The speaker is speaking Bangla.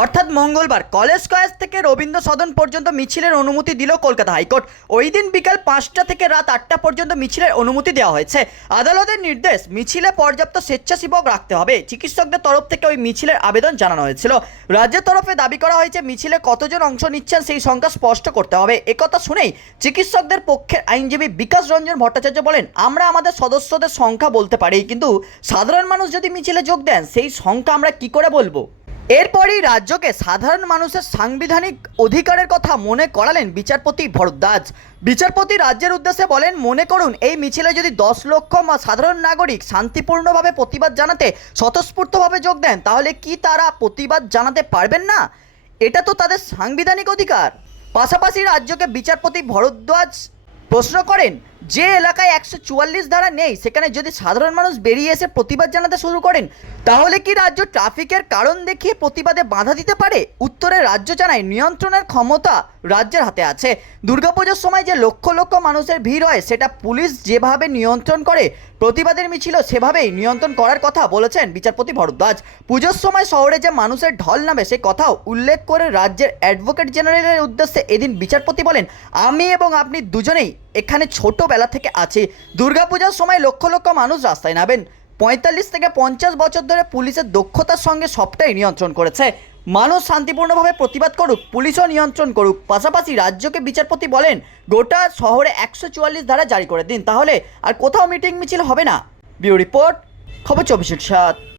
অর্থাৎ মঙ্গলবার কলেজ স্কয়ার থেকে রবীন্দ্র সদন পর্যন্ত মিছিলের অনুমতি দিল কলকাতা হাইকোর্ট। ওই দিন বিকাল পাঁচটা থেকে রাত আটটা পর্যন্ত মিছিলের অনুমতি দেওয়া হয়েছে। আদালতের নির্দেশ, মিছিলে পর্যাপ্ত স্বেচ্ছাসেবক রাখতে হবে। চিকিৎসকদের তরফ থেকে ওই মিছিলের আবেদন জানানো হয়েছিল। রাজ্যের তরফে দাবি করা হয়েছে, মিছিলে কতজন অংশ নিচ্ছেন সেই সংখ্যা স্পষ্ট করতে হবে। একথা শুনেই চিকিৎসকদের পক্ষের আইনজীবী বিকাশ রঞ্জন ভট্টাচার্য বলেন, আমরা আমাদের সদস্যদের সংখ্যা বলতে পারি, কিন্তু সাধারণ মানুষ যদি মিছিলে যোগ দেন, সেই সংখ্যা আমরা কি করে বলব? এরপরই রাজ্যকে সাধারণ মানুষের সাংবিধানিক অধিকারের কথা মনে করালেন বিচারপতি ভরদ্বাজ। বিচারপতি রাজ্যের উদ্দেশ্যে বলেন, মনে করুন, এই মিছিলে যদি দশ লক্ষ সাধারণ নাগরিক শান্তিপূর্ণভাবে প্রতিবাদ জানাতে স্বতঃস্ফূর্তভাবে যোগ দেন, তাহলে কি তারা প্রতিবাদ জানাতে পারবেন না? এটা তো তাদের সাংবিধানিক অধিকার। পাশাপাশি রাজ্যকে বিচারপতি ভরদ্বাজ প্রশ্ন করেন যে এলাকায় একশো চুয়াল্লিশ ধারা নেই, সেখানে যদি সাধারণ মানুষ বেরিয়ে এসে প্রতিবাদ জানাতে শুরু করেন, তাহলে কি রাজ্য ট্রাফিকের কারণ দেখিয়ে প্রতিবাদে বাধা দিতে পারে? উত্তরে রাজ্য জানায়, নিয়ন্ত্রণের ক্ষমতা রাজ্যের হাতে আছে। দুর্গাপুজোর সময় যে লক্ষ লক্ষ মানুষের ভিড় হয়, সেটা পুলিশ যেভাবে নিয়ন্ত্রণ করে, প্রতিবাদের মিছিল সেভাবেই নিয়ন্ত্রণ করার কথা বলেছেন বিচারপতি ভরদ্বাজ। পুজোর সময় শহরে যে মানুষের ঢল নামে, সে কথাও উল্লেখ করে রাজ্যের অ্যাডভোকেট জেনারেলের উদ্দেশ্যে এদিন বিচারপতি বলেন, আমি এবং আপনি দুজনেই এখানে ছোটবেলা থেকে আছি। দুর্গাপূজার সময় লক্ষ লক্ষ মানুষ রাস্তায় নামেন। পঁয়তাল্লিশ থেকে পঞ্চাশ বছর ধরে পুলিশের দক্ষতার সঙ্গে সবটাই নিয়ন্ত্রণ করেছে। মানুষ শান্তিপূর্ণভাবে প্রতিবাদ করুক, পুলিশও নিয়ন্ত্রণ করুক। পাশাপাশি রাজ্যকে বিচারপতি বলেন, গোটা শহরে একশো চুয়াল্লিশ ধারা জারি করে দিন, তাহলে আর কোথাও মিটিং মিছিল হবে না। বিউ রিপোর্ট, খবর চব্বিশ সাত।